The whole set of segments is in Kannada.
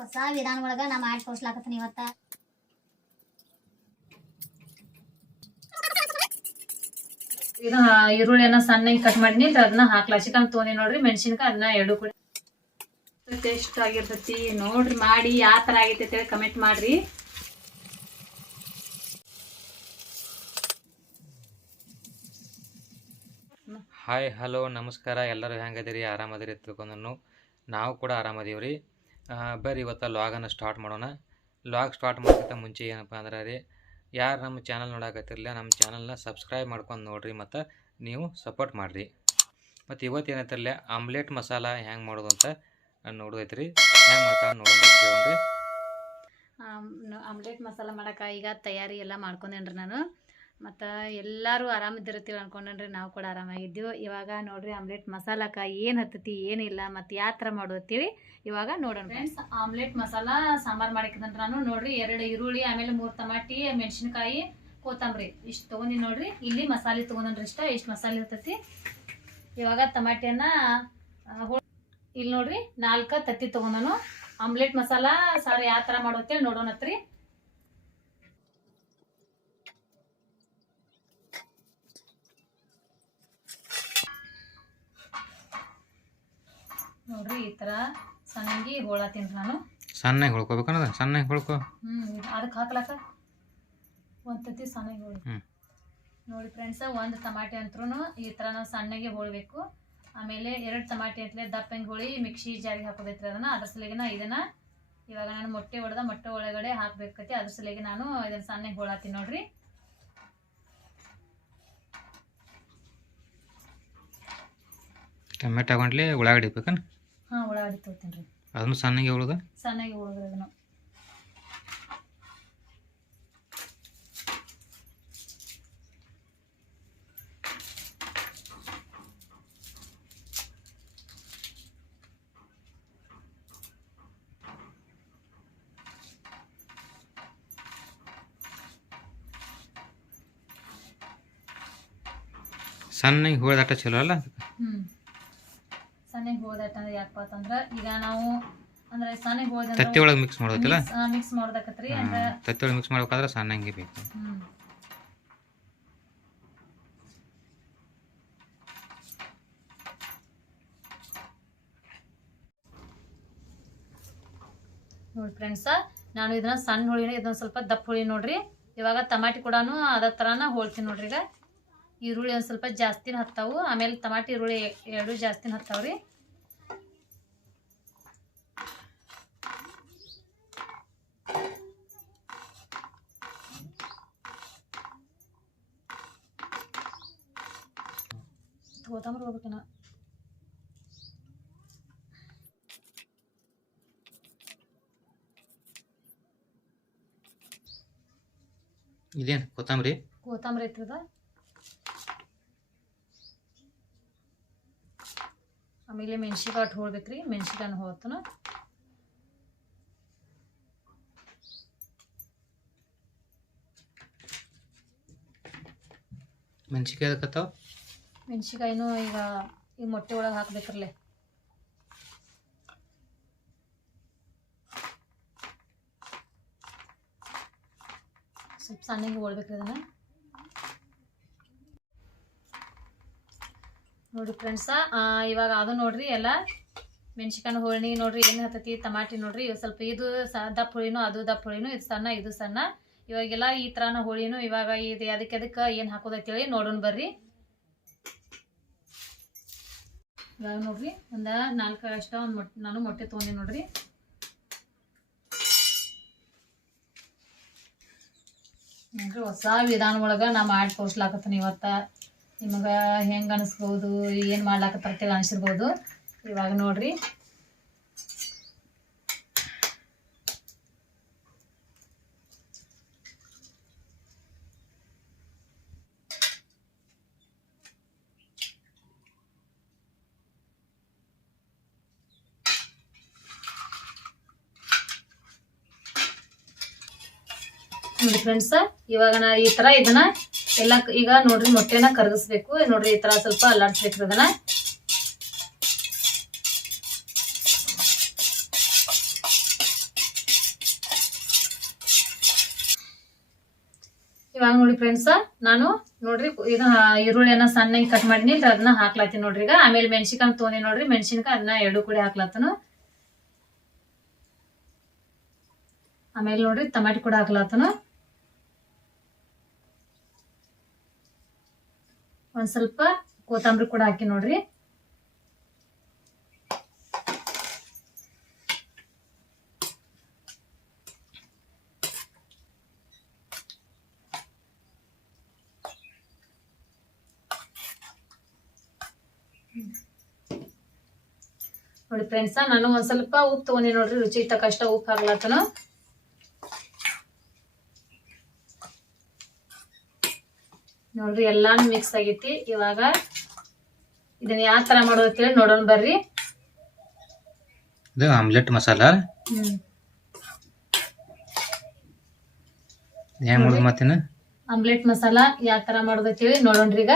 ಹೊಸ ವಿಧಾನ ಒಳಗ ನಾ ಮಾಡಿ ತೋರ್ಸ್ಲಾಕತ್ತೀನಿ ಇವತ್ತ. ಇದು ಈರುಳ್ಳಿಯನ್ನ ಸಣ್ಣಗೆ ಕಟ್ ಮಾಡಿನಿ ಅದನ್ನ ಹಾಕ್ಲಾ ಚಿಕನ್ ತೊಗೊಂಡಿ ನೋಡ್ರಿ ಮೆಣಸಿನ್ಕಾಯಿ ಅದನ್ನ ಎರಡು ಕೂಡ. ಟೇಸ್ಟ್ ಆಗಿರ್ತೈತಿ. ನೋಡ್ರಿ ಮಾಡಿ ಯಾವ ತರ ಅಂತ ಅಂತೇಳಿ ಕಮೆಂಟ್ ಮಾಡ್ರಿ. ಹಾಯ್ ಹಲೋ ನಮಸ್ಕಾರ. ಎಲ್ಲರೂ ಹೆಂಗದಿರಿ? ಆರಾಮದಿರಿ ತಿಳ್ಕೊಂಡು ನಾವು ಕೂಡ ಆರಾಮದೀವಿ ರೀ ಬರ್ರಿ ಇವತ್ತು ಲಾಗನ್ನು ಸ್ಟಾರ್ಟ್ ಮಾಡೋಣ. ಲಾಗ್ ಸ್ಟಾರ್ಟ್ ಮಾಡೋಕ್ಕಿಂತ ಮುಂಚೆ ಏನಪ್ಪ ಅಂದ್ರೆ ರೀ, ಯಾರು ನಮ್ಮ ಚಾನಲ್ ನೋಡಕತ್ತಿರಲಿಲ್ಲ, ನಮ್ಮ ಚಾನಲ್ನ ಸಬ್ಸ್ಕ್ರೈಬ್ ಮಾಡ್ಕೊಂಡು ನೋಡಿರಿ ಮತ್ತು ನೀವು ಸಪೋರ್ಟ್ ಮಾಡಿರಿ. ಮತ್ತು ಇವತ್ತು ಏನೈತಿರಲ್ಲ ಆಮ್ಲೆಟ್ ಮಸಾಲ ಹೆಂಗೆ ಮಾಡೋದು ಅಂತ ನೋಡೋದೈತೆ ರೀ ಹೆಂಗೆ ಮಾಡ್ತಾ ನೋಡೋಣ ಕೇಳೋಣ್ರಿ. ಆಮ್ಲೆಟ್ ಮಸಾಲ ಮಾಡೋಕೆ ಈಗ ತಯಾರಿ ಎಲ್ಲ ಮಾಡ್ಕೊಂಡೇನ್ರಿ ನಾನು. ಮತ್ತು ಎಲ್ಲರೂ ಆರಾಮಿದ್ದಿರ್ತೀವಿ ಅನ್ಕೊಂಡ್ರಿ ನಾವು ಕೂಡ ಆರಾಮಾಗಿದ್ದೀವಿ. ಇವಾಗ ನೋಡ್ರಿ ಆಮ್ಲೆಟ್ ಮಸಾಲಕ್ಕ ಏನು ಹತ್ತತಿ ಏನಿಲ್ಲ ಮತ್ತು ಯಾವ ಥರ ಮಾಡೋತ್ತೀವಿ ಇವಾಗ ನೋಡೋಣ ಫ್ರೆಂಡ್ಸ್ ಆಮ್ಲೆಟ್ ಮಸಾಲ ಸಾಂಬಾರು ಮಾಡಿಕಂದ್ರೆ ನಾನು ನೋಡ್ರಿ ಎರಡು ಈರುಳ್ಳಿ, ಆಮೇಲೆ ಮೂರು ತಮಾಟಿ ಮೆಣಸಿನ್ಕಾಯಿ, ಕೊತ್ತಂಬರಿ ಇಷ್ಟು ತೊಗೊಂಡಿ ನೋಡ್ರಿ. ಇಲ್ಲಿ ಮಸಾಲೆ ತೊಗೊಂಡ್ರಿ ಇಷ್ಟ ಇಷ್ಟು ಮಸಾಲೆ ಇರ್ತೈತಿ ಇವಾಗ ಟಮಾಟಿಯನ್ನ ಇಲ್ಲಿ ನೋಡ್ರಿ ನಾಲ್ಕ ತತ್ತಿ ತೊಗೊಂಡನು. ಆಮ್ಲೆಟ್ ಮಸಾಲ ಸಾರು ಯಾವ ಥರ ಮಾಡೋತ್ತೇಳಿ ನೋಡೋಣತ್ರಿ. ನೋಡ್ರಿ ಈ ಥರ ಸಣ್ಣಗಿ ಹೋಳತ್ತೀನಿ ನಾನು. ಸಣ್ಣಗೆ ಹೊಳ್ಕೊಬೇಕನ್ನದ ಸಣ್ಣಗೆ ಹೊಳ್ಕೊ. ಹ್ಞೂ ಅದಕ್ಕೆ ಹಾಕ್ಲಕ್ಕ? ಒಂದು ತತ್ತಿ ಸಣ್ಣಗೆ ಹೋಳಿ. ನೋಡಿ ಫ್ರೆಂಡ್ಸ ಒಂದು ಟಮಾಟೆ ಅಂತರೂ ಈ ಥರ ನಾವು ಸಣ್ಣಗೆ ಹೋಳ್ಬೇಕು. ಆಮೇಲೆ ಎರಡು ಟಮಾಟೆ ಅಂತಲೇ ದಪ್ಪಂಗೆ ಹೋಳಿ ಮಿಕ್ಸಿ ಜಾರಿಗೆ ಹಾಕೋಬೇಕ್ರಿ ಅದನ್ನ. ಅದ್ರ ಸಲಿಗೆ ನಾ ಇದನ್ನ ಇವಾಗ ನಾನು ಮೊಟ್ಟೆ ಹೊಡೆದ ಮೊಟ್ಟೆ ಒಳಗಡೆ ಹಾಕ್ಬೇಕತಿ ಅದ್ರ ಸಲಿಗೆ ನಾನು ಇದನ್ನ ಸಣ್ಣಗೆ ಹೋಳತ್ತೀನಿ ನೋಡ್ರಿ. ಟೊಮೆಟೊ ಹಾಕೊಂಡ್ಲಿ ಉಳ್ಳಾಗಡ್ಡಿ ಬೇಕನ್ ಹಾಂ ಉಳ್ಳಾಗಡ್ಡಿ ತೊಗೊತೀನಿ ರೀ ಅದನ್ನು ಸಣ್ಣಗೆ ಉಳಿದ ಸಣ್ಣಗೆ ಉಳಿದ್ರಿ ಅದನ್ನು. ಸಣ್ಣಗೆ ಹೋಳ್ದಾಟ ಚಲೋ ಅಲ್ಲ? ಹೋದಟ್ ಅಂದ್ರೆ ಯಾಕಪ್ಪ ಅಂತಂದ್ರೆ ಈಗ ನಾವು ಅಂದ್ರೆ ಸಣ್ಣಗೆ ಹೋದ ತತ್ತಿ ಒಳಗೆ ಮಿಕ್ಸ್ ಮಾಡೋದಿಲ್ಲ ಮಿಕ್ಸ್ ಮಾಡ್ದಕತ್ರಿ ಅಂದ್ರೆ ತತ್ತಿ ಒಳಗೆ ಮಿಕ್ಸ್ ಮಾಡ್ಬೇಕಾದ್ರೆ ಸಣ್ಣಂಗೆ ಬೇಕು. ನೋಡಿ ಫ್ರೆಂಡ್ಸ ನಾನು ಇದನ್ನ ಸಣ್ಣ ಹುಳಿನ ಇದನ್ನ ಸ್ವಲ್ಪ ದಪ್ಪ ಹುಳಿ ನೋಡ್ರಿ. ಇವಾಗ ತಮಾಟಿ ಕೂಡ ಅದೇ ಥರನ ಹೋಳ್ತೀನಿ ನೋಡ್ರಿ ಈಗ. ಈರುಳ್ಳಿ ಒಂದು ಸ್ವಲ್ಪ ಜಾಸ್ತಿನ ಹತ್ತಾವು ಆಮೇಲೆ ತಮಾಟಿ ಈರುಳ್ಳಿ ಎರಡು ಜಾಸ್ತಿನ ಹತ್ತಾವ್ರಿ. ಕೊತ್ತಂಬರಿ ಹೋಗ್ಬೇಕೇನ? ಇದೇನು ಕೊತ್ತಂಬರಿ? ಕೊತ್ತಂಬರಿ ಐತ್ರದ. ಆಮೇಲೆ ಮೆಣ್ಸಿಕಾಯಿ ಹೋಳ್ಬೇಕ್ರಿ ಮೆಣ್ಸಿಕಾಯನ್ನು ಹೋತನ ಮೆಣಸಿಕಾಯಿ ಅದಕ್ಕತ್ತಾವ ಮೆಣ್ಸಿಕಾಯಿನೂ ಈಗ ಈ ಮೊಟ್ಟೆ ಒಳಗೆ ಹಾಕ್ಬೇಕ್ರಲ್ಲೇ. ಸ್ವಲ್ಪ ಸಣ್ಣಗೆ ಹೋಳ್ಬೇಕ್ರಿ ಅದನ್ನು. ನೋಡಿ ಫ್ರೆಂಡ್ಸ ಇವಾಗ ಅದು ನೋಡ್ರಿ ಎಲ್ಲ ಮೆಣ್ಸಿಕಾಯಿ ಹೋಳಿ ನೋಡ್ರಿ ಏನು ಹತ್ತೈತಿ, ಟಮಾಟಿ ನೋಡ್ರಿ, ಇವಾಗ ಸ್ವಲ್ಪ ಇದು ದಪ್ಪ ಹುಳಿನೂ ಅದು ದಪ್ಪ ಹುಳಿನೂ, ಇದು ಸಣ್ಣ ಇದು ಸಣ್ಣ. ಇವಾಗೆಲ್ಲ ಈ ಥರನ ಹೋಳಿನೂ ಇವಾಗ ಇದು. ಅದಕ್ಕೆ ಅದಕ್ಕೆ ಏನು ಹಾಕೋದೈತೇಳಿ ನೋಡೋಣ ಬರ್ರಿ. ಇವಾಗ ನೋಡ್ರಿ, ಒಂದು ನಾಲ್ಕು ಅಷ್ಟ ಒಂದು ಮೊಟ್ಟೆ ನಾನು ಮೊಟ್ಟೆ ತೊಗೊಂಡೆ ನೋಡ್ರಿ. ನೋಡ್ರಿ, ಹೊಸ ವಿಧಾನ ಒಳಗೆ ನಾ ಮಾಡಿ ತೋರ್ಸ್ಲಾಕತ್ತೀನಿ ಇವತ್ತ. ನಿಮಗೆ ಹೆಂಗೆ ಅನಿಸ್ಬೋದು, ಏನು ಮಾಡ್ಲಾಕತ್ತರ್ತೇಳಿ ಅನಿಸಿರ್ಬೋದು. ಇವಾಗ ನೋಡ್ರಿ. ನೋಡಿ ಫ್ರೆಂಡ್ಸ್ ಇವಾಗ ನಾ ಈ ತರ ಇದನ್ನ ಎಲ್ಲ ಈಗ ನೋಡ್ರಿ ಮೊಟ್ಟೆನ ಕರಗಿಸ್ಬೇಕು. ನೋಡ್ರಿ ಈ ತರ ಸ್ವಲ್ಪ ಅಲ್ಲಾಡ್ಸ್ಬೇಕು ಅದನ್ನ ಇವಾಗ ನೋಡಿ ಫ್ರೆಂಡ್ಸ್ ನಾನು ನೋಡ್ರಿ ಈಗ ಈರುಳ್ಳಿಯನ್ನ ಸಣ್ಣಗೆ ಕಟ್ ಮಾಡಿನಿ. ಅದನ್ನ ಹಾಕ್ಲಾತೀನಿ ನೋಡ್ರಿ ಈಗ. ಆಮೇಲೆ ಮೆಣಸಿಕಾಯಿ ತೋನಿ ನೋಡ್ರಿ. ಮೆಣಸಿನ್ಕಾಯಿ ಅದನ್ನ ಎರಡು ಕೂಡ ಹಾಕ್ಲಾತನು ಆಮೇಲೆ ನೋಡ್ರಿ ಟಮಾಟಿ ಕೂಡ ಹಾಕ್ಲಾತನು ಒಂದ್ ಸ್ವಲ್ಪ ಕೊತ್ತಂಬರಿ ಕೂಡ ಹಾಕಿ ನೋಡ್ರಿ. ನೋಡಿ ಫ್ರೆಂಡ್ಸ ನಾನು ಒಂದ್ ಸ್ವಲ್ಪ ಉಪ್ಪು ತಗೊಂಡಿ ನೋಡ್ರಿ ರುಚಿ ತಕ್ಕಷ್ಟ ಉಪ್ಪು ಹಾಕ್ಲತ್ತನು ನೋಡ್ರಿ ಎಲ್ಲಾನು ಮಿಕ್ಸ್ ಆಗೈತಿ. ಇವಾಗ ಇದನ್ನ ಯಾವ ತರ ಮಾಡೋದು ಅಂತೇಳಿ ನೋಡೋಣ ಬರ್ರಿ. ಇದು ಆಮ್ಲೆಟ್ ಮಸಾಲ. ಹ್ಮ್. ಹೆಂಗ್ ಮಾಡೋದು ಮತ್ತೇನ ಆಮ್ಲೆಟ್ ಮಸಾಲ ಯಾವ ತರ ಮಾಡೋದು ಅಂತೇಳಿ ನೋಡೋಣ್ರಿ ಈಗ.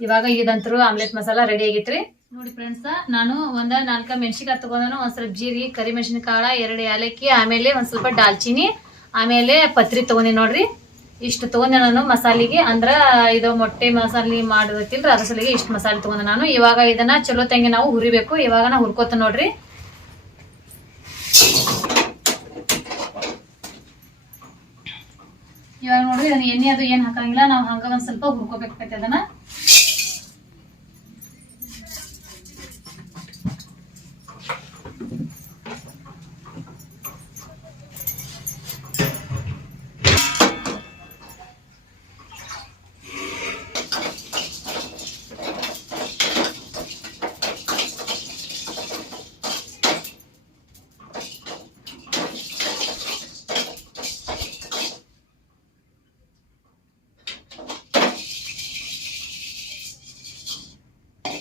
ಇವಾಗ ಇದಂತರು ಆಮ್ಲೆಟ್ ಮಸಾಲ ರೆಡಿ ಆಗೈತ್ರಿ. ನೋಡಿ ಫ್ರೆಂಡ್ಸ್ ನಾನು ಒಂದ ನಾಲ್ಕ ಮೆಣಸಿನ್ಕಾಯಿ ತಗೊಂಡನು ಒಂದ್ ಸ್ವಲ್ಪ ಜೀರಿಗೆ ಕರಿ ಮೆಣಸಿನಕಾಳ ಎರಡು ಏಲಕ್ಕಿ ಆಮೇಲೆ ಒಂದ್ ಸ್ವಲ್ಪ ದಾಲ್ಚಿನಿ ಆಮೇಲೆ ಪತ್ರಿ ತಗೊಂಡಿ ನೋಡ್ರಿ. ಇಷ್ಟು ತಗೊಂಡೆ ನಾನು ಮಸಾಲಿಗೆ ಅಂದ್ರ ಇದು ಮೊಟ್ಟೆ ಮಸಾಲೆ ಮಾಡೋದತ್ತಿಲ್ರಿ ಅದ್ರ ಸಲಿಗೆ ಇಷ್ಟು ಮಸಾಲೆ ತಗೊಂಡೆ ನಾನು. ಇವಾಗ ಇದನ್ನ ಚಲೋ ತಂಗಿ ನಾವು ಹುರಿಬೇಕು. ಇವಾಗ ನಾ ಹುರ್ಕೋತ ನೋಡ್ರಿ. ಇವಾಗ ನೋಡ್ರಿ ಎಣ್ಣೆ ಅದು ಏನ್ ಹಾಕಂಗಿಲ್ಲ. ನಾವು ಹಂಗ ಒಂದ್ ಸ್ವಲ್ಪ ಹುರ್ಕೋಬೇಕಾಗತ್ತೆ ಅದನ್ನ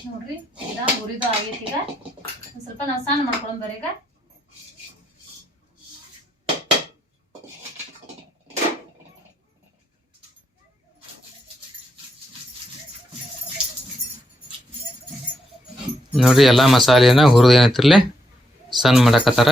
ನೋಡ್ರಿ ಈಗ ಹುರಿದು ಆಗೈತಿ ಈಗ ಒಂದ್ ಸ್ವಲ್ಪ ನಾವು ಸಣ್ಣ ಮಾಡ್ಕೊಳಂ ಬರೀ ಈಗ ನೋಡ್ರಿ ಎಲ್ಲ ಮಸಾಲೆನ ಹುರಿದು ಸಣ್ಣ ಮಾಡಕತ್ತಾರ.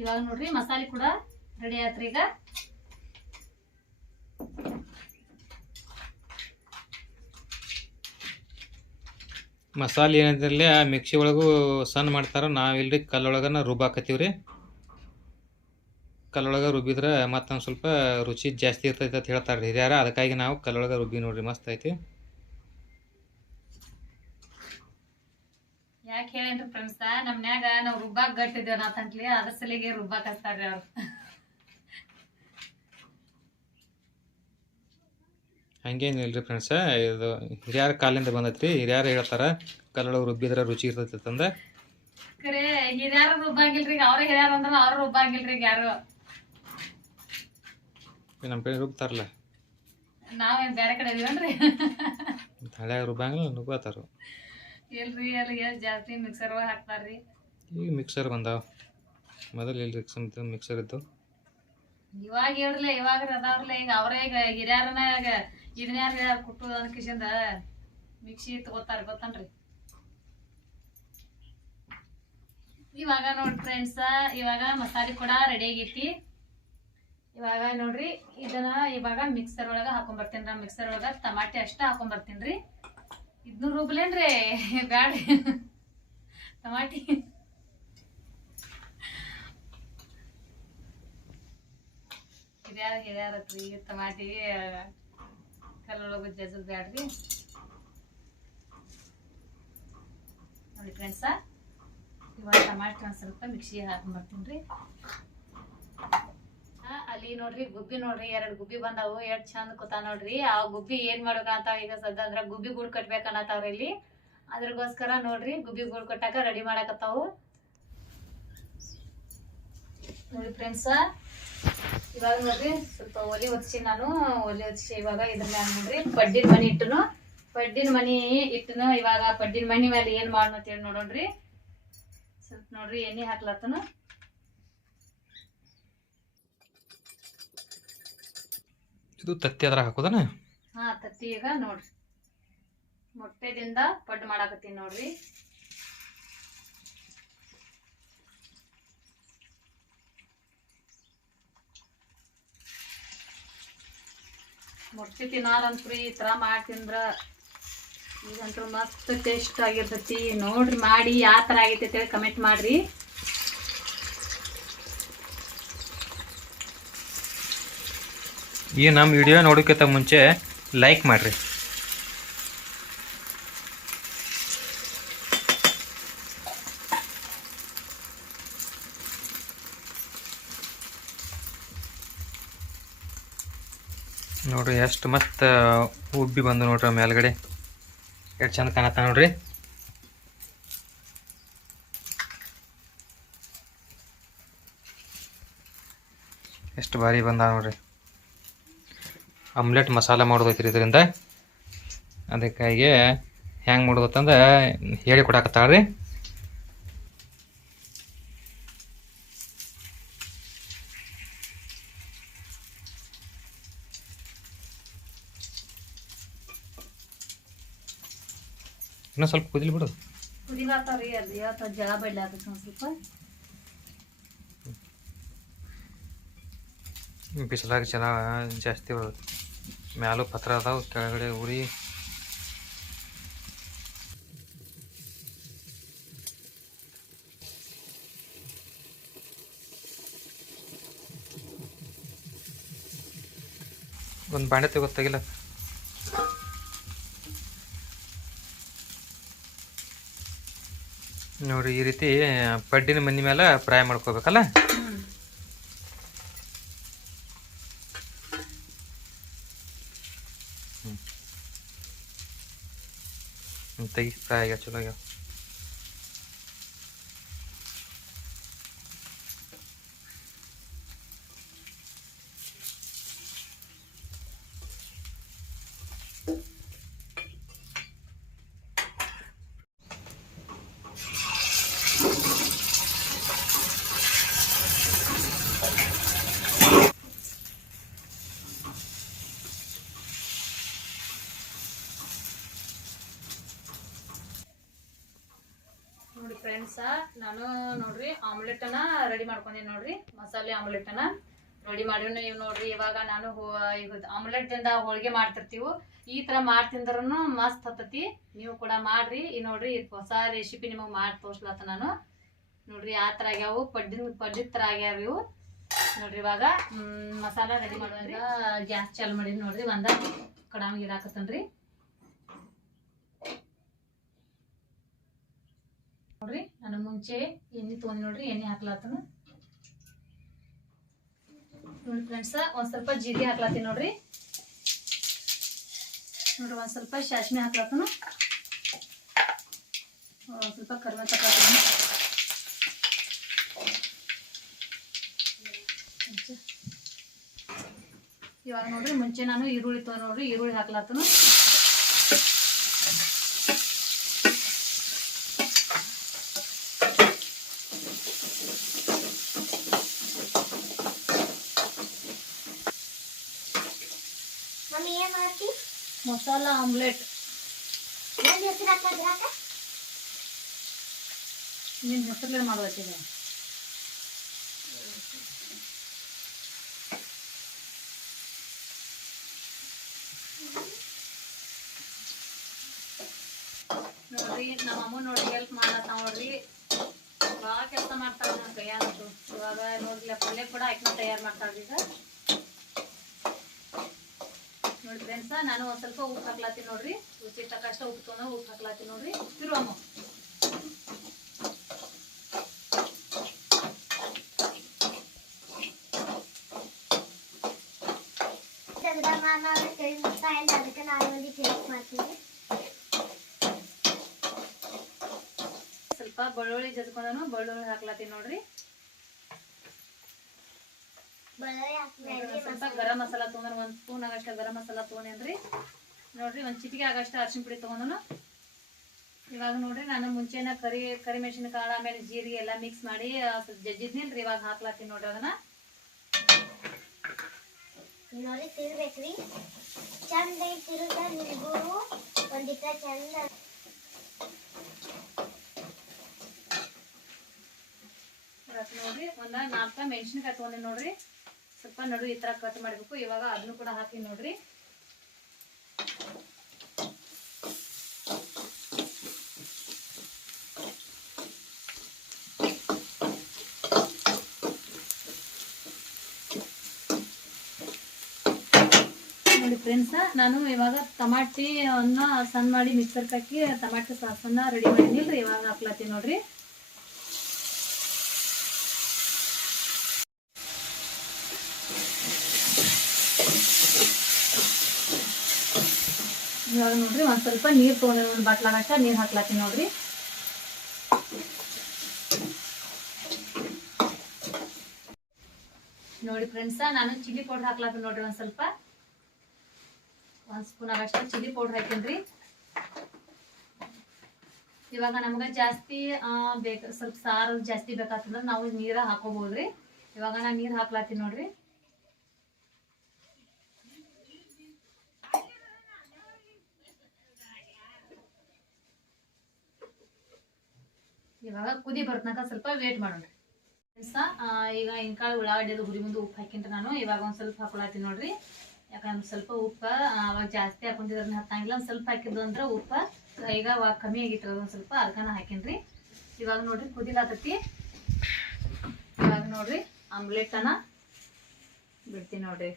ಇವಾಗ ನೋಡ್ರಿ, ಮಸಾಲೆ ಕೂಡ ರೆಡಿ ಆಯ್ತ್ರಿ ಈಗ. ಮಸಾಲೆ ಆ ಮಿಕ್ಸಿ ಒಳಗೂ ಸಣ್ಣ ಮಾಡ್ತಾರ. ನಾವಿಲ್ರಿ ಕಲ್ಲೊಳಗನ ರುಬ್ಬಾಕತ್ತೀವ್ರಿ ಕಲ್ಲೊಳಗ ರುಬ್ಬಿದ್ರೆ ಮತ್ತೊಂದು ಸ್ವಲ್ಪ ರುಚಿ ಜಾಸ್ತಿ ಇರ್ತೈತೆ ಅಂತ ಹೇಳ್ತಾರೆ ಹಿರಿಯರ ಅದಕ್ಕಾಗಿ ನಾವು ಕಲ್ಲೊಳಗ ರುಬ್ಬಿ ನೋಡ್ರಿ, ಮಸ್ತ್ ಐತಿ. ಹೇಳೇನ್ರಿ ಫ್ರೆಂಡ್ಸ್ ನಮ್ಮ ಮನ್ಯಾಗ ನಾವು ರುಬ್ಬಾಕ್ ಗಟ್ಟಿದ್ದೇವ ನಾ ತಂಟ್ಲಿ ಅದ್ರ ಸಲಿಗೆ ರುಬ್ಬಾಕ್ ಹಚ್ತಾರ್ರಿ ಅವ್ರು. ಹಂಗೇನಿಲ್ರಿ ಫ್ರೆಂಡ್ಸ ಇದು ಹಿರಿಯರ ಕಾಲಿಂದ ಬಂದೈತ್ರಿ ಹಿರಿಯರು ಹೇಳ್ತಾರ ಕಲ್ಲೊಳಗೆ ರುಬ್ಬಿದ್ರೆ ರುಚಿ ಇರ್ತೈತಿ ಅಂತಂದ. ಕರೆ ಹಿರಿಯಾರು ರುಬ್ಬಾಗಿಲ್ರಿ ಈಗ ಹಿರಿಯರು ಅಂದ್ರ ಅವ್ರು ರುಬ್ಬಾಗಿಲ್ರಿ ಈಗ ಯಾರು. ನಮ್ಮ ಕಡೆ ರುಬ್ತಾರಲ್ಲ. ನಾವೇನ್ ಬೇರೆ ಕಡೆ ಇದೀವನ್ರಿ? ಹಳ್ಯಾಗ ರುಬ್ಬಂಗಿಲ್ಲ ನುಗ್ಗೋತಾರ ಇಲ್ರಿ ಎಷ್ಟು ಜಾಸ್ತಿ ಮಿಕ್ಸರ್ ಒಳಗೆ ಹಾಕ್ತಾರ್ರಿ ಈಗ ಮಿಕ್ಸರ್ ಬಂದಾವ. ಮೊದಲು ಮಿಕ್ಸರ್ ಇತ್ತು ಇವಾಗ ಹೇಳ್ರಲ್ಲ ಇವಾಗ ಅದಾವ್ರಲ್ಲ ಈಗ ಅವರೇ ಈಗ ಹಿರಿಯರನ ಈಗ ಇದನ್ನ ಯಾರು ಹೇಳ್ಯಾರ ಕುಟ್ಟು ಅನ್ಕಿಸಿಂದ ಮಿಕ್ಸಿ ತಗೋತಾರ ಗೊತ್ತನ್ರಿ. ಇವಾಗ ನೋಡ್ರಿ ಫ್ರೆಂಡ್ಸ ಇವಾಗ ಮಸಾಲೆ ಕೂಡ ರೆಡಿ ಆಗೈತಿ. ಇವಾಗ ನೋಡ್ರಿ ಇದನ್ನ ಇವಾಗ ಮಿಕ್ಸರ್ ಒಳಗ ಹಾಕೊಂಡ್ ಬರ್ತೀನಿ ಮಿಕ್ಸರ್ ಒಳಗ ಟಮಾಟೆ ಅಷ್ಟ ಹಾಕೊಂಡ್ ಬರ್ತೀನಿ ಇದ್ನೂ ರುಬ್ಲೇನ್ರಿ ಬ್ಯಾಡ. ಟಮಾಟಿ ಹಿರಿಯಾರ ಹಿರಿಯಾರತ್ರಿ ಟಮಾಟಿ ಕಲ್ಲೊಳಗ ಜಜದ್ ಬ್ಯಾಡ್ರಿ. ನೋಡಿ ಫ್ರೆಂಡ್ಸ ಇವಾಗ ಟಮಾಟಿ ಒಂದು ಸ್ವಲ್ಪ ಮಿಕ್ಸಿಗೆ ಹಾಕೊಂಡ್ಬರ್ತೀನಿ ರೀ. ಅಲ್ಲಿ ನೋಡ್ರಿ ಗುಬ್ಬಿ ನೋಡ್ರಿ ಎರಡು ಗುಬ್ಬಿ ಬಂದಾವು, ಎಷ್ಟ್ ಚಂದ ಕೂತ ನೋಡ್ರಿ. ಆ ಗುಬ್ಬಿ ಏನ್ ಅಂತ ಈಗ ಸದ್ದ ಅಂದ್ರ ಗುಬ್ಬಿ ಗೂಡ್ ಕಟ್ಬೇಕನ್ನತಾವ್ರಿ ಇಲ್ಲಿ. ಅದ್ರಗೋಸ್ಕರ ನೋಡ್ರಿ ಗುಬ್ಬಿ ಗೂಡ್ ಕಟ್ಟಾಕ ರೆಡಿ ಮಾಡಾಕತ್ತಾವು. ನೋಡಿ ಫ್ರೆಂಡ್ಸ್ ಇವಾಗ ನೋಡ್ರಿ ಸ್ವಲ್ಪ ಒಲಿ ಹೊತ್ಸಿ ನಾನು, ಒಲಿ ಹೊತ್ಸಿ ಇವಾಗ ಇದ್ರ ಮ್ಯಾಲ ನೋಡ್ರಿ ಪಡ್ಡಿನ ಮನಿ ಇಟ್ಟನು. ಪಡ್ಡಿನ ಮನಿ ಇಟ್ಟುನು ಇವಾಗ ಪಡ್ಡಿನ ಮನಿ ಮೇಲೆ ಏನ್ ಅಂತೇಳಿ ನೋಡೋಣ್ರಿ. ಸ್ವಲ್ಪ ನೋಡ್ರಿ ಎಣ್ಣೆ ಹಾಕ್ಲತ್ತನ. ಇದು ತತ್ತಿ ಅದ್ರಾಗ ಹಾಕೋದನ? ಹಾ, ತತ್ತಿ ಈಗ ನೋಡ್ರಿ. ಮೊಟ್ಟೆದಿಂದ ಪಡ್ಡು ಮಾಡಾಕತ್ತೀನಿ ನೋಡ್ರಿ. ಮೊಟ್ಟೆ ತಿನ್ನಾರಂತ್ರಿ ಈ ಥರ ಮಾಡಿ ತಿಂದ್ರ ಈಗಂತೂ ಮಸ್ತ್ ಟೇಸ್ಟ್ ಆಗಿರ್ತೈತಿ. ನೋಡ್ರಿ ಮಾಡಿ, ಯಾವ ಆಗೈತೆ ಅಂತೇಳಿ ಕಮೆಂಟ್ ಮಾಡ್ರಿ. ಈ ನಮ್ಮ ವಿಡಿಯೋ ನೋಡೋಕ್ಕಿಂತ ಮುಂಚೆ ಲೈಕ್ ಮಾಡಿರಿ. ನೋಡ್ರಿ ಎಷ್ಟು ಮಸ್ತ್ ಉಬ್ಬಿ ಬಂದು ನೋಡ್ರಿ ಮೇಲ್ಗಡೆ. ಎಷ್ಟು ಚಂದ ಕಾಣತ್ತ ನೋಡ್ರಿ. ಎಷ್ಟು ಬಾರಿ ಬಂದ ನೋಡ್ರಿ. ಆಮ್ಲೆಟ್ ಮಸಾಲ ಮಾಡೋದೈತ್ರಿ ಇದರಿಂದ. ಅದಕ್ಕಾಗಿ ಹೆಂಗೆ ಮಾಡೋದತ್ತಂದ್ರೆ ಹೇಳಿ ಕೊಡಾಕತ್ತಾಳ್ರಿ. ಇನ್ನೂ ಸ್ವಲ್ಪ ಕುದಿಲಿ ಬಿಡು. ಬಿಸಿಲಾಗ ಚೆನ್ನಾಗಿ ಜಾಸ್ತಿ ಮ್ಯಾಲೂ ಪತ್ರ ಅದಾವ, ಕೆಳಗಡೆ ಉರಿ. ಒಂದು ಬಾಂಡೆ ಗೊತ್ತಾಗಿಲ್ಲ ನೋಡ್ರಿ, ಈ ರೀತಿ ಪಡ್ಡಿನ ಮನಿ ಮೇಲೆ ಫ್ರೈ ಮಾಡ್ಕೋಬೇಕಲ್ಲ? ಹ್ಮ್ ಹ್ಮ್, ತೆಗಿ ಫ್ರೈ ಫ್ರೆಂಡ್ಸ ನಾನು ನೋಡ್ರಿ ಆಮ್ಲೆಟ್ ಅನ್ನ ರೆಡಿ ಮಾಡ್ಕೊಂಡೇನಿ ನೋಡ್ರಿ, ಮಸಾಲೆ ಆಮ್ಲೆಟ್ ಅನ್ನ ರೆಡಿ ಮಾಡಿ ನೀವು ನೋಡ್ರಿ. ಇವಾಗ ನಾನು ಆಮ್ಲೆಟ್ ದಿಂದ ಹೋಳಿಗೆ ಮಾಡ್ತಿರ್ತೀವಿ. ಈ ತರ ಮಾಡ್ತಿಂದ್ರೂ ಮಸ್ತ್ ಹತ್ತತಿ. ನೀವು ಕೂಡ ಮಾಡ್ರಿ. ಈ ನೋಡ್ರಿ ಇದ್ ಹೊಸ ರೆಸಿಪಿ ನಿಮಗೆ ಮಾಡಿ ತೋರ್ಸ್ಲತ್ತ ನಾನು. ನೋಡ್ರಿ, ಆ ತರ ಆಗ್ಯಾವು. ಪಡ್ಡಿನ ಪಡ್ಡಿದ ತರ ಆಗ್ಯಾವ ಇವು. ನೋಡ್ರಿ ಇವಾಗ ಮಸಾಲ ರೆಡಿ ಮಾಡುವಾಗ ಗ್ಯಾಸ್ ಚಾಲು ಮಾಡಿದ್ ನೋಡ್ರಿ. ಒಂದ ಕಡಾಮಿಗೆ ಇಡಾಕತ್ತನ್ರಿ ನೋಡ್ರಿ ನಾನು ಮುಂಚೆ ಎಣ್ಣೆ ತೊಗೊಂಡು ನೋಡ್ರಿ, ಎಣ್ಣೆ ಹಾಕ್ಲಾತನ. ನೋಡಿ ಫ್ರೆಂಡ್ಸ ಒಂದ್ ಸ್ವಲ್ಪ ಜೀರಿಗೆ ಹಾಕ್ಲಾತೀನಿ ನೋಡ್ರಿ. ನೋಡ್ರಿ, ಒಂದ್ ಸ್ವಲ್ಪ ಸಾಸ್ಮಿ ಹಾಕ್ಲಾತನು. ಒಂದ್ ಸ್ವಲ್ಪ ಕರ್ಬೇವು ಹಾಕ್ಲಾತೀನಿ. ಇವಾಗ ನೋಡ್ರಿ, ಮುಂಚೆ ನಾನು ಈರುಳ್ಳಿ ತೊಗೊಂಡು ನೋಡ್ರಿ, ಈರುಳ್ಳಿ ಹಾಕ್ಲಾತನು ಮಮ್ಮಿ ಏನ್ ಮಾಡ್ತಿ ಮಸಾಲ ಆಮ್ಲೆಟ್. ನಿನ್ನ ಹೆಸರಲ್ಲೇ ಮಾಡ್ಬೇಕಿದೆ ನೋಡ್ರಿ ನಮ್ಮ ಅಮ್ಮ ನೋಡಿ ಹೆಲ್ಪ್ ಮಾಡತ್ತ ನೋಡ್ರಿ. ಭಾಳ ಕೆಲಸ ಮಾಡ್ತಾಳೆ ನನ್ನ ಕೈಯಾಗಂತೂ ಇವಾಗ ನೋಡ್ರಿ ಪಲ್ಯ ಕೂಡ ಹಾಕಿ ತಯಾರು ಮಾಡ್ತಾಳ್ರಿ ಈಗ ನೋಡಿ ಫ್ರೆಂಡ್ಸ ನಾನು ಒಂದ್ ಸ್ವಲ್ಪ ಉಪ್ಪು ಹಾಕ್ಲಾತೀನಿ ನೋಡ್ರಿ. ರುಚಿ ತಕ್ಕಷ್ಟ ಉಪ್ಪು ತೊಗೊಂಡು ಉಪ್ಪು ಹಾಕ್ಲಾತೀನಿ ನೋಡ್ರಿ. ತಿರು ಅಮ್ಮ ತೆಗ್ದಮ್ಮ ನಾನು ಅದಕ್ಕೆ ಸ್ವಲ್ಪ ಬೆಳ್ಳುಳ್ಳಿ ಜಜ್ಕೊಂಡನು, ಬೆಳ್ಳುಳ್ಳಿ ಹಾಕ್ಲಾತೀನಿ ನೋಡ್ರಿ. ಸ್ವಲ್ಪ ಗರಂ ಮಸಾಲ ತೊಗೊಂಡ್ರೆ ಒಂದ್ ಸ್ಪೂನ್ ಆಗಷ್ಟ ಗರಂ ಮಸಾಲ ತೊಗೊಂಡೇನ್ರಿ ನೋಡ್ರಿ ಒಂದು ಚಿಟಿಕೆ ಆಗಷ್ಟ ಅರ್ಶಿನ ಪುಡಿ ತೊಗೊಂಡು ಇವಾಗ ನೋಡ್ರಿ ನಾನು ಮುಂಚೆನ ಕರಿ ಕರಿ ಮೆಣಸಿನಕಾಳು ಆಮೇಲೆ ಜೀರಿಗೆ ಎಲ್ಲ ಮಿಕ್ಸ್ ಮಾಡಿ ಜಜ್ಜಿದ್ನಿಲ್ರಿ ಇವಾಗ ಹಾಕ್ಲಾತೀನಿ ನೋಡ್ರಿ ಅದನ್ನ. ನೋಡಿ ತಿರ್ಬೇಕ್ರಿ ಚಂದ ತಿರುಗ ಚಂದ. ನೋಡ್ರಿ ಒಂದ ನಾಲ್ಕ ಮೆಣಸಿನಕಾಯಿ ತಗೊಂಡಿ ನೋಡ್ರಿ. ಸ್ವಲ್ಪ ನಡು ಈ ತರ ಕಟ್ ಮಾಡ್ಬೇಕು. ಇವಾಗ ಅದನ್ನು ಕೂಡ ಹಾಕಿ ನೋಡ್ರಿ. ನೋಡಿ ಫ್ರೆಂಡ್ಸ್, ನಾನು ಇವಾಗ ಟಮಾಟಿ ಅನ್ನ ಸಣ್ಣ ಮಾಡಿ ಮಿಕ್ಸರ್ಗೆ ಹಾಕಿ ಟಮಾಟಿ ಸಾಸನ್ನ ರೆಡಿ ಮಾಡಿನಿಲ್ರಿ ಇವಾಗ ಹಾಕ್ಲತ್ತೀನಿ ನೋಡ್ರಿ. ಇವಾಗ ನೋಡ್ರಿ, ಒಂದ್ ಸ್ವಲ್ಪ ನೀರ್ ತೊಗೊಂಡೆ ಒಂದು ಬಾಟ್ಲಾಗಷ್ಟ ನೀರ್ ಹಾಕ್ಲಾತೀನಿ ನೋಡ್ರಿ. ನೋಡಿ ಫ್ರೆಂಡ್ಸ ನಾನು ಚಿಲ್ಲಿ ಪೌಡರ್ ಹಾಕ್ಲಾತೀನಿ ನೋಡ್ರಿ ಒಂದ್ ಸ್ವಲ್ಪ. ಒಂದ್ ಸ್ಪೂನ್ ಆಗಷ್ಟ ಚಿಲ್ಲಿ ಪೌಡರ್ ಹಾಕೇನ್ರಿ ಇವಾಗ ನಮ್ಗೆ ಜಾಸ್ತಿ ಬೇಕ ಸ್ವಲ್ಪ ಸಾರು ಜಾಸ್ತಿ ಬೇಕಾಗ್ತದ ನಾವು ನೀರ ಹಾಕೋಬಹುದ್ರಿ ಇವಾಗ ನಾನು ನೀರ್ ಹಾಕ್ಲಾತೀನಿ ನೋಡ್ರಿ. ಇವಾಗ ಕುದಿ ಬರ್ತನಕ ಸ್ವಲ್ಪ ವೇಟ್ ಮಾಡೋಣ. ಈಗ ಇನ್ಕಾಳು ಉಳ್ಳಾಗಡ್ಡಿ ಹುರಿ ಮುಂದೆ ಉಪ್ಪು ಹಾಕಿಂತ ನಾನು. ಇವಾಗ ಒಂದು ಸ್ವಲ್ಪ ಹಾಕೊಳತ್ತೀನಿ ನೋಡ್ರಿ. ಯಾಕಂದ್ರೆ ಸ್ವಲ್ಪ ಉಪ್ಪು ಅವಾಗ ಜಾಸ್ತಿ ಹಾಕೊಂಡಿದ್ರೆ ಹತ್ತಂಗಿಲ್ಲ. ಒಂದು ಸ್ವಲ್ಪ ಹಾಕಿದ್ದು ಅಂದ್ರೆ ಉಪ್ಪು, ಈಗ ಅವಾಗ ಕಮ್ಮಿ ಆಗಿತ್ತು ಅದೊಂದು ಸ್ವಲ್ಪ ಅರ್ಕನ ಹಾಕಿನ್ರಿ. ಇವಾಗ ನೋಡ್ರಿ ಕುದಿಲಾತತಿ. ಇವಾಗ ನೋಡ್ರಿ ಆಮ್ಲೆಟನ್ನ ಬಿಡ್ತೀನಿ ನೋಡ್ರಿ.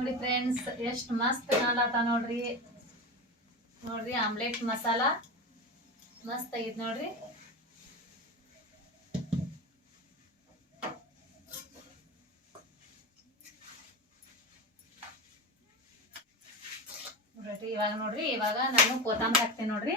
ನೋಡಿ ಫ್ರೆಂಡ್ಸ್ ಎಷ್ಟು ಮಸ್ತ್ ಕಾಣಲತ್ತ ನೋಡ್ರಿ. ನೋಡ್ರಿ ಆಮ್ಲೆಟ್ ಮಸಾಲ. ಮಸ್ತ್ ಆಗೈತ್ ನೋಡ್ರಿ, ಇವಾಗ ನೋಡ್ರಿ, ಇವಾಗ ನಾನು ಕೊತ್ತಂಬರಿ ಹಾಕ್ತೇನೆ ನೋಡ್ರಿ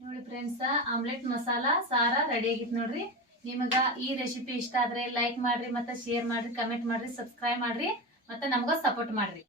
ನೋಡಿ ಫ್ರೆಂಡ್ಸ್ ಆಮ್ಲೆಟ್ ಮಸಾಲಾ ಸಾರ ರೆಡಿ ಆಗಿತ್ತು ನೋಡ್ರಿ. ನಿಮಗ ಈ ರೆಸಿಪಿ ಇಷ್ಟ ಆದ್ರೆ ಲೈಕ್ ಮಾಡ್ರಿ, ಮತ್ತೆ ಶೇರ್ ಮಾಡ್ರಿ ಕಮೆಂಟ್ ಮಾಡ್ರಿ ಸಬ್ಸ್ಕ್ರೈಬ್ ಮಾಡ್ರಿ, ಮತ್ತೆ ನಮ್ಗ ಸಪೋರ್ಟ್ ಮಾಡ್ರಿ.